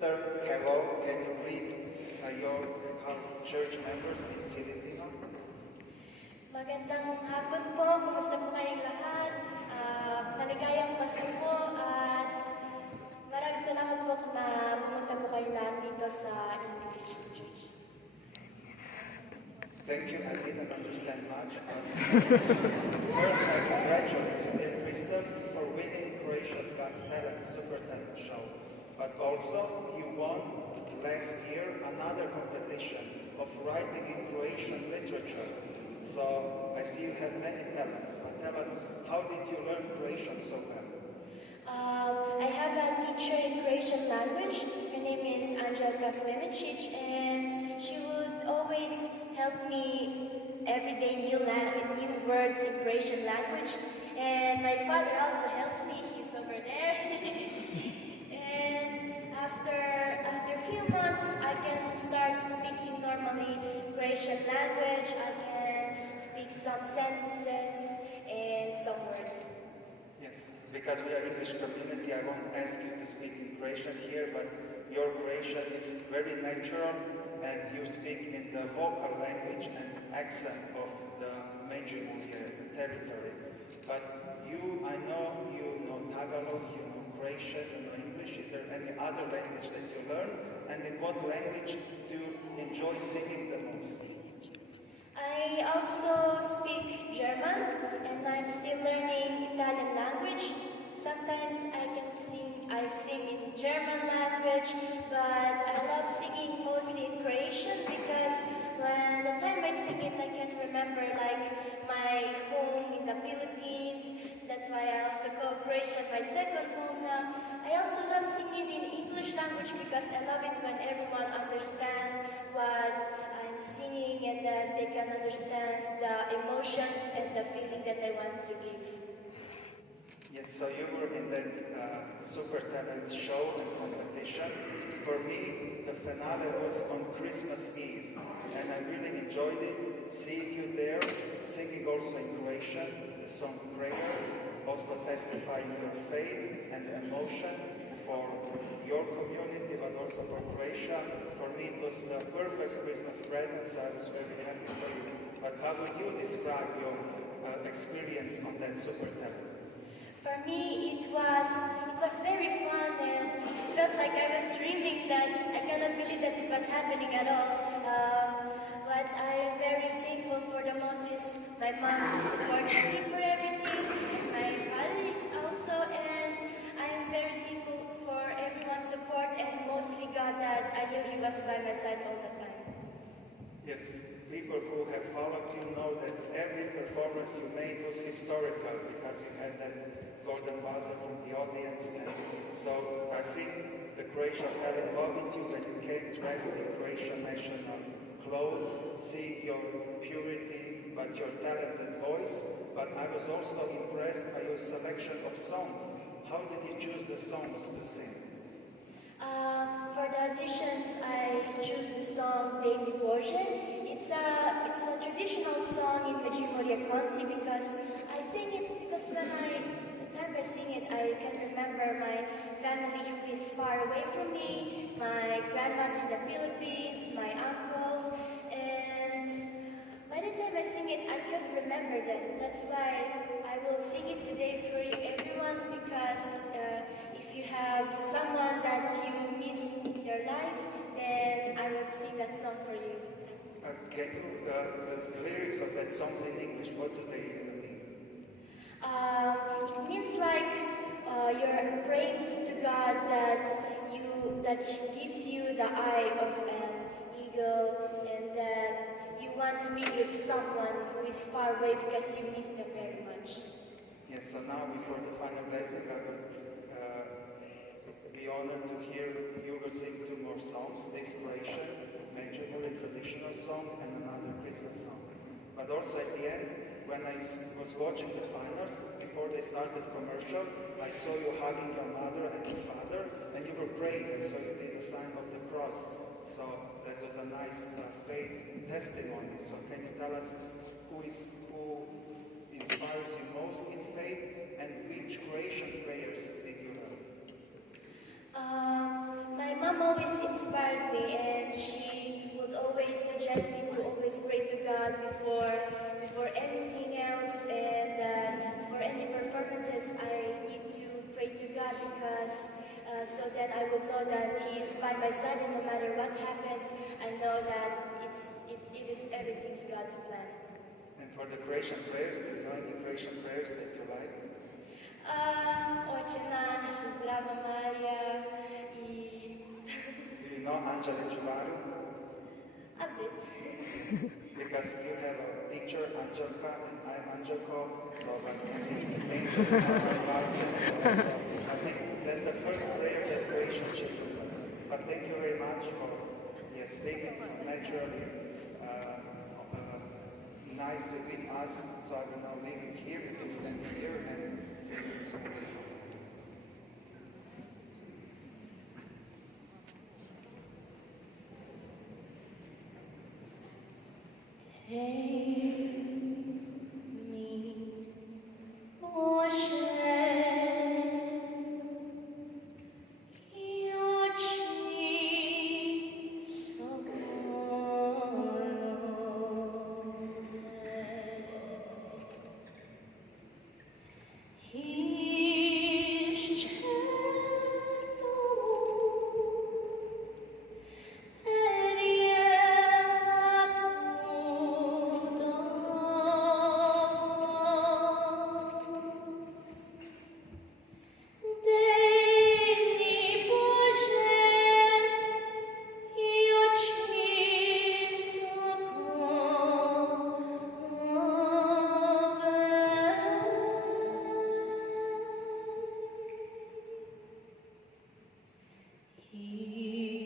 Third, hello, can you greet your church members in Filipino? Magandang hapon po. Kumusta po kayong lahat? Maligayang Pasko po at maraming salamat po na pumunta po kayo lahat dito sa English Church. Thank you. I didn't understand much, but first I congratulate dear Kristen for winning Croatia's Got Talent Super Talent Show. But also, you won last year another competition of writing in Croatian literature. So I see you have many talents. But tell us, how did you learn Croatian so well? I have a teacher in Croatian language. Her name is Angelika Klemicic, and she would always help me every day new words in Croatian language. And my father also helps me. He's over there. And after a few months, I can start speaking normally Croatian language. I can speak some sentences and some words. Yes, because we are English community, I won't ask you to speak in Croatian here, but your Croatian is very natural and you speak in the local language and accent of the Međimurje territory. But I know you know Tagalog, you know Croatian, you know English. Is there any other language that you learn? And in what language do you enjoy singing the most? I also speak German, and I'm still learning Italian language. Sometimes I sing in German language, but I love singing mostly in Croatian because when the time I sing it, I can remember like my home in the Philippines. So that's why I also call Croatia my second home now. I also love singing in English language because I love it when everyone understands what I'm singing and that they can understand the emotions and the feeling that I want to give. Yes, so you were in that Super Talent show and competition. For me, the finale was on Christmas Eve, and I really enjoyed it, seeing you there, singing also in Croatian, the song Prayer, also testifying your faith and emotion for your community, but also for Croatia. For me, it was the perfect Christmas present, so I was very happy for you. But how would you describe your experience on that Super Talent? For me, it was very fun, and it felt like I was dreaming that I cannot believe that it was happening at all. What I'm very thankful for the most is my mom who supported me for everything, my father is also, and I'm very thankful for everyone's support and mostly God that I knew He was by my side all the time. Yes, people who have followed you know that every performance you made was historical because you had that golden buzzer from the audience. And so I think the Croatia fell in love with you when you came dressed in Croatian national clothes, seeing your purity but your talented voice. But I was also impressed by your selection of songs. How did you choose the songs to sing? For the auditions, I chose the song Daily Bože. It's a traditional song in Međimurje County because I sing it because the time I sing it, I can remember my family who is far away from me, my grandmother in the Philippines, my uncles, and by the time I sing it, I can't remember them. That's why I will sing it today for everyone because if you have someone that you miss in your life, then I will sing that song for you. Can you, the lyrics of that song in English, what do they mean? It means like you're praying to God that He gives you the eye of an eagle and that you want to be with someone who is far away because you miss them very much. Yes, so now before the final blessing, I will be honored to hear you will sing two more songs, this Croatian, Međimurje traditional song, and another Christmas song. But also at the end, when I was watching the finals, before they started commercial, I saw you hugging your mother and your father, and you were praying, and so you did the sign of the cross. So that was a nice faith testimony. So can you tell us who inspires you most in faith, and which Croatian prayers did you learn? My mom always by my side, and no matter what happens, I know that it is everything's God's plan. And for the creation prayers, do you know any creation prayers that you like? Oče naš, zdrava Marija i... Do you know Anđele Čuvaru? A bit. Because you have a picture, Anđelka, and I'm Anđelko, so like, I think the angels are my guardians, so I think that's the first prayer that creation should do. But thank you very much for speaking so naturally, nicely with us, so I will now leave you here, you can stand here and sing this song. Take me, ocean, i oči sokolove,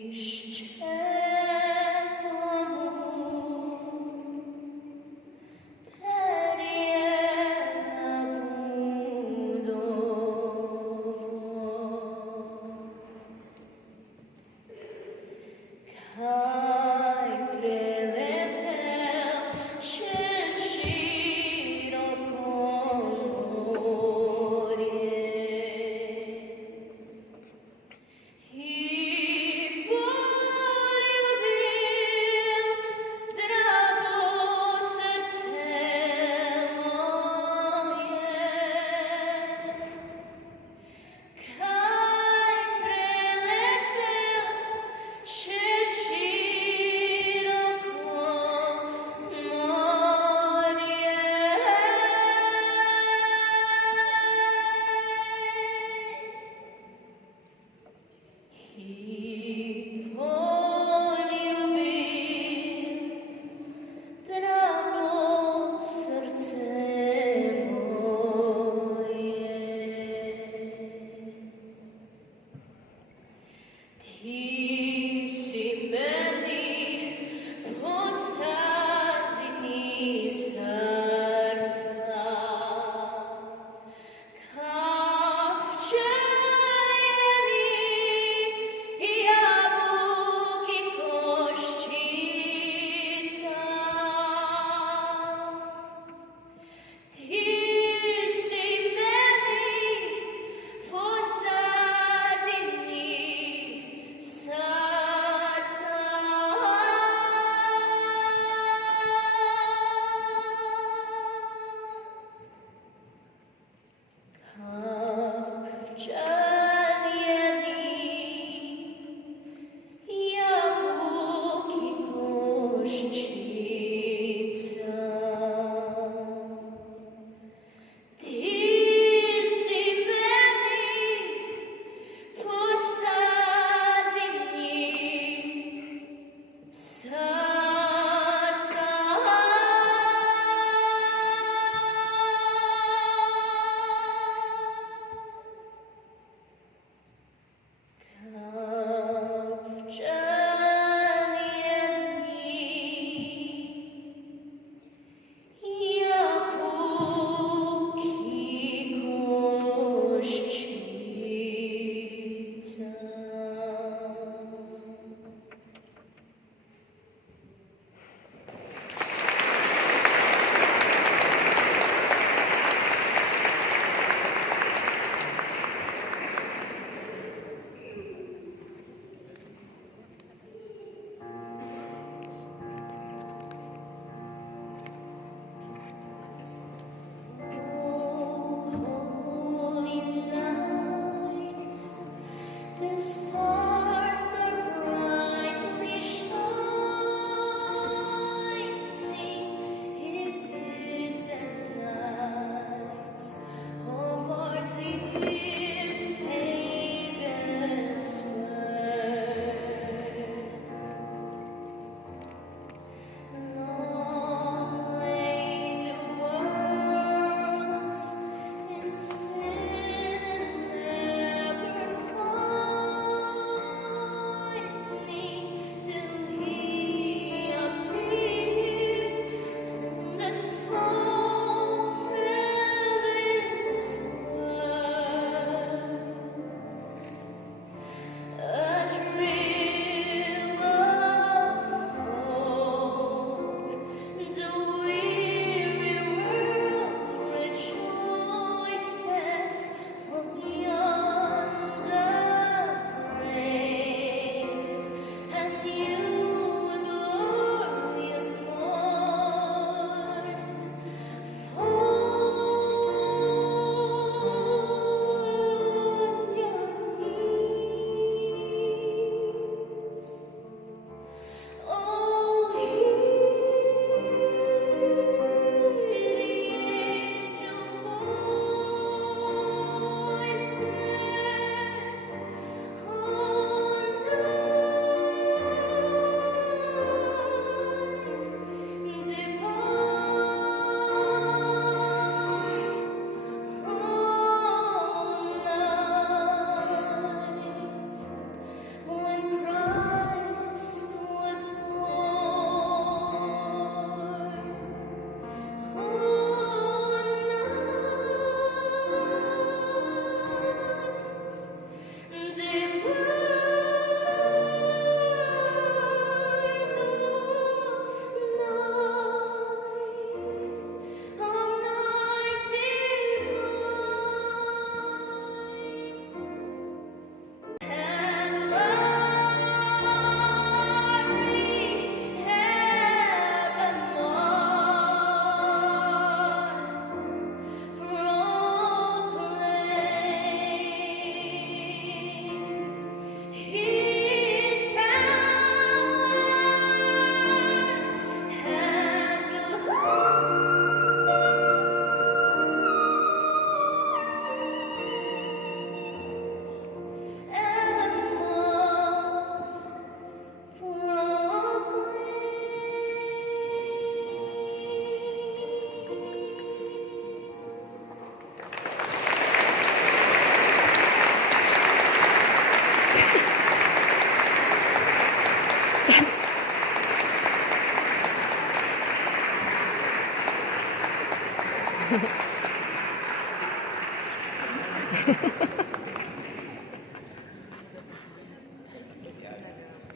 išće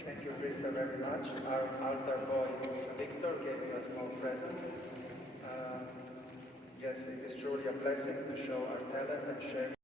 Thank you, Krista, very much. Our altar boy, Victor, gave me a small present. Yes, it is truly a blessing to show our talent and share